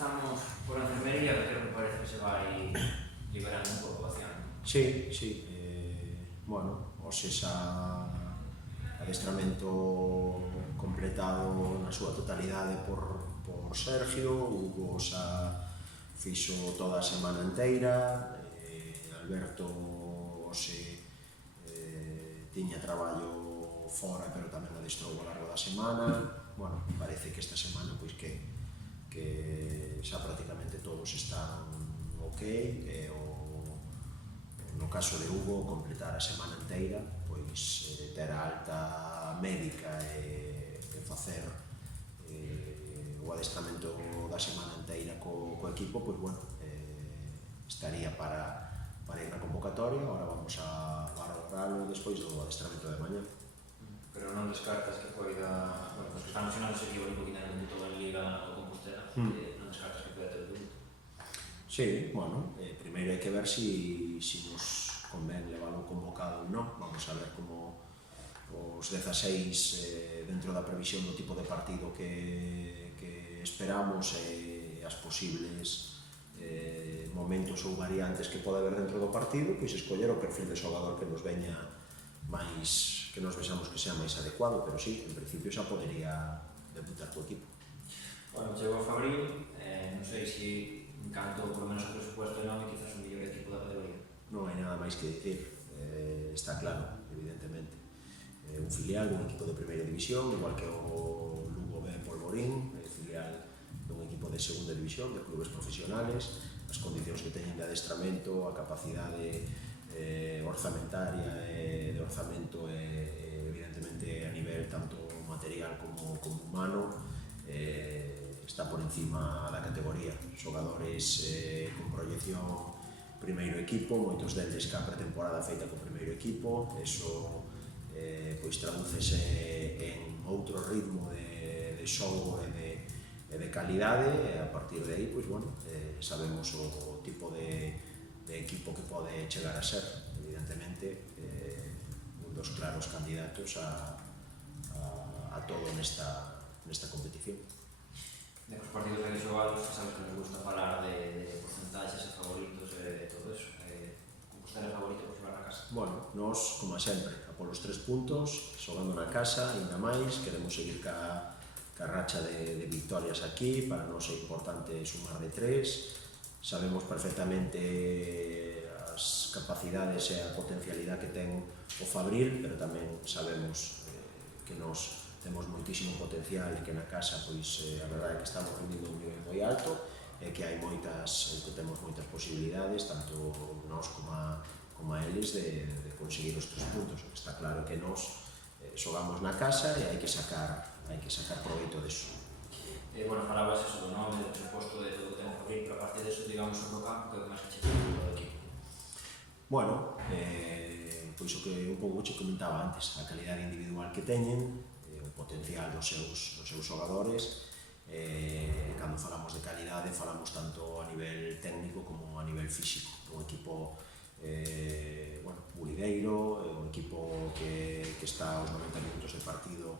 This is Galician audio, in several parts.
Comezamos por enfermería, que creo que parece que se vai liberando un pouco a acción. Sí, sí. Bueno, hoxe xa adestramento completado na súa totalidade por Sergio. Hugo xa fixo toda a semana inteira. Alberto hoxe tiña traballo fora, pero tamén adestrou ao largo da semana. Bueno, parece que esta semana pois que xa prácticamente todos están ok. No caso de Hugo, completar a semana inteira, pois ter a alta médica e facer o adestramento da semana inteira co equipo, pois bueno, estaría para ir na convocatoria. Ahora vamos a valoralo despois do adestramento de mañá. Pero non descartas que poida, bueno, os que están lesionados sería o único que ainda non debutou en Liga na Compostela, non descartas que poida ter o debuto? Sí, bueno, primeiro hai que ver si nos convén leválo convocado ou non. Vamos a ver como os 16 dentro da previsión do tipo de partido que esperamos e as posibles momentos ou variantes que pode haber dentro do partido, pois escoller o perfil de xogador que nos veña máis, que nos vexamos que sea máis adecuado, pero sí, en principio xa podería debutar co equipo. Bueno, chegou a Fabril, non sei se en canto, por lo menos, o presupuesto e nome, quizás o mellor equipo da categoría. Non hai nada máis que dicir, está claro, evidentemente. Un filial dun equipo de primeira división, igual que o Lugo B Polvorín, filial dun equipo de segunda división, de clubes profesionales. As condicións que teñen de adestramento, a capacidade orzamentaria e de orzamento, evidentemente a nivel tanto material como humano, está por encima da categoría. Xogadores con proyección primeiro equipo, moitos deles que a pretemporada feita co primeiro equipo. Eso pois tradúcese en outro ritmo de xogo e de calidade, e a partir de aí, pois bueno, sabemos o tipo de equipo que pode chegar a ser. Evidentemente, un dos claros candidatos a todo nesta competición. Os partidos que hai xogados, sabes que nos gusta falar de porcentaxes e favoritos e todo eso. Compostela favorito por xogar na casa? Bueno, nós, como sempre, a polos 3 puntos, xogando na casa, ainda máis, queremos seguir ca racha de victorias aquí. Para nós é importante sumar de 3. Sabemos perfectamente as capacidades e a potencialidade que ten o Fabril, pero tamén sabemos que nós temos moitísimo potencial e que na casa, pois, a verdade é que estamos rendindo un nivel moi alto e que hai que temos moitas posibilidades, tanto nós como a eles, de conseguir os 3 puntos. Está claro que nós xogamos na casa e hai que sacar proveito deso. Bueno, falabas eso do nome, do presuposto, de todo o que ten o Fabril, pero aparte deso, digamos, sobre o campo, que é o que máis que che preocupa do equipo? Bueno, pois o que un pouco che comentaba antes, a calidade individual que teñen, o potencial dos seus xogadores. Cando falamos de calidade, falamos tanto a nivel técnico como a nivel físico. Un equipo bulideiro, un equipo que está aos 90 minutos de partido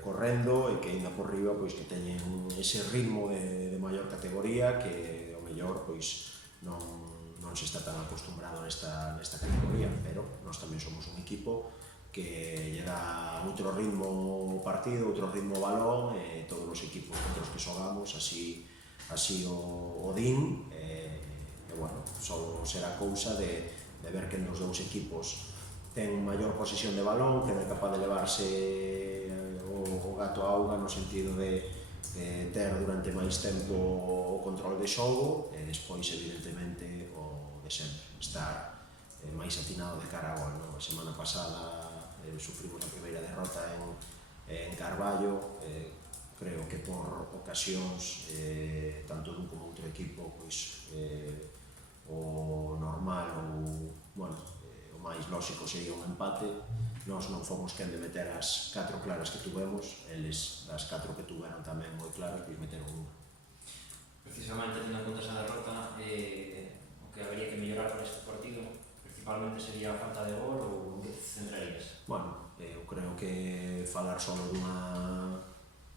correndo, e que ainda por riba pois que teñen ese ritmo de maior categoría que ao mellor pois non se está tan acostumbrado nesta categoría, pero nós tamén somos un equipo que lle dá outro ritmo o partido, outro ritmo o balón, e todos os equipos contra os que xogamos así o din, e bueno, só será cousa de ver que nos dous equipos ten maior posesión de balón, que é capaz de levarse o gato a auga, no sentido de ter durante máis tempo o control de xogo, e despois, evidentemente, o de sempre, estar máis atinado de cara a gol. A semana pasada sufrimos a primeira derrota en Carballo. Creo que por ocasións, tanto dun como outro equipo, pois o normal ou o máis lóxico sería un empate. Nós non fomos quen de meter as 4 claras que tuvemos, eles das 4 que tuveron tamén moi claras, pois meteron unha. Precisamente, tendo en conta esa derrota, o que habería que mellorar para este partido principalmente sería a falta de gol ou en que te centrarías? Bueno, eu creo que falar só dunha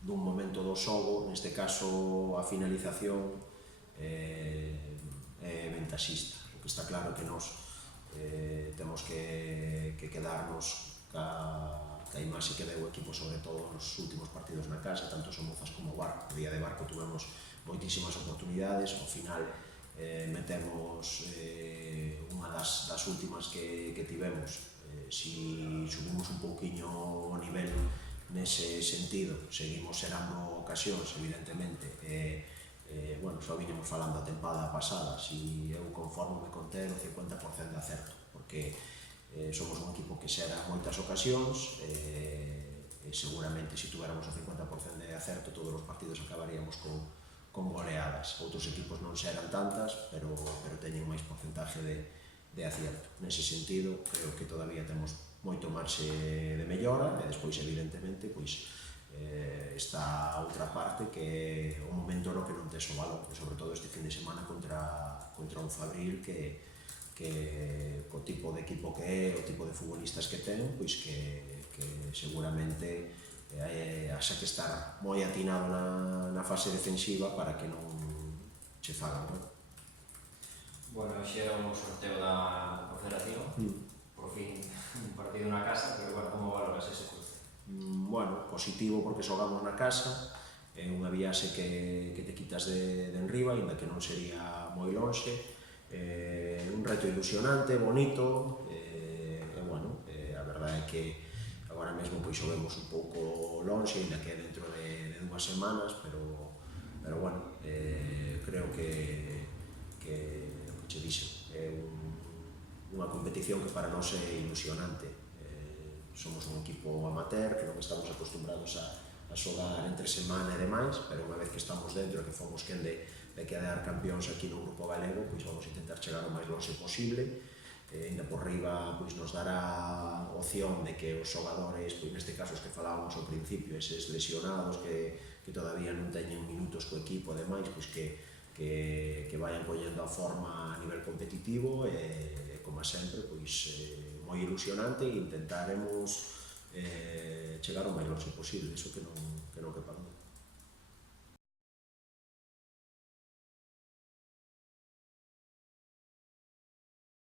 dun momento do xogo, neste caso a finalización é ventaxista. O que está claro que nós temos que quedarnos ca imaxe que deu o equipo, sobre todo nos últimos partidos na casa, tanto Somozas como o Barco. O día de Barco tuvemos moitísimas oportunidades, ao final metemos unha das últimas que tivemos. Si subimos un pouquiño o nivel nese sentido, seguimos xerando ocasións, evidentemente, bueno, xa viñemos falando a tempada pasada, si eu conformo me conter o 50% de acerto, porque somos un equipo que xera moitas ocasións, e seguramente se tuéramos o 50% de acerto todos os partidos acabaríamos con goleadas. Outros equipos non xeran tantas, pero teñen máis porcentaje de acierto. Nese sentido, creo que todavía temos moito marxe de mellora, e despois, evidentemente, pois está outra parte que é o momento no que non tes o balón, e sobre todo este fin de semana contra un Fabril que co tipo de equipo que é, o tipo de futbolistas que ten, pois que seguramente haxa que estar moi atinado na fase defensiva para que non che fagan, non? Bueno, xe era un sorteo da Confederación, por fin un partido na casa, pero bueno, como valoras ese cruce? Bueno, positivo porque xogamos na casa, é unha viaxe que te quitas de enriba, ainda que non sería moi lonxe, un reto ilusionante, bonito, e bueno, a verdade é que agora mesmo pois o vemos un pouco lonxe, ainda que dentro de 2 semanas, pero bueno, creo que o que che dixo, é unha competición que para nós é ilusionante. Somos un equipo amateur, que non estamos acostumbrados a xogar entre semana e demais, pero unha vez que estamos dentro e que fomos quen de quedar campións aquí no grupo galego, pois vamos a intentar chegar o máis longe posible. Ainda por riba pois nos dará opción de que os xogadores, pois neste caso os que falábamos ao principio, eses lesionados que todavía non teñen minutos co equipo e demais, pois que vayan collendo a forma a nivel competitivo, e como sempre, pois moi ilusionante, e intentaremos chegar o máis longe posible, iso que non quepa duda.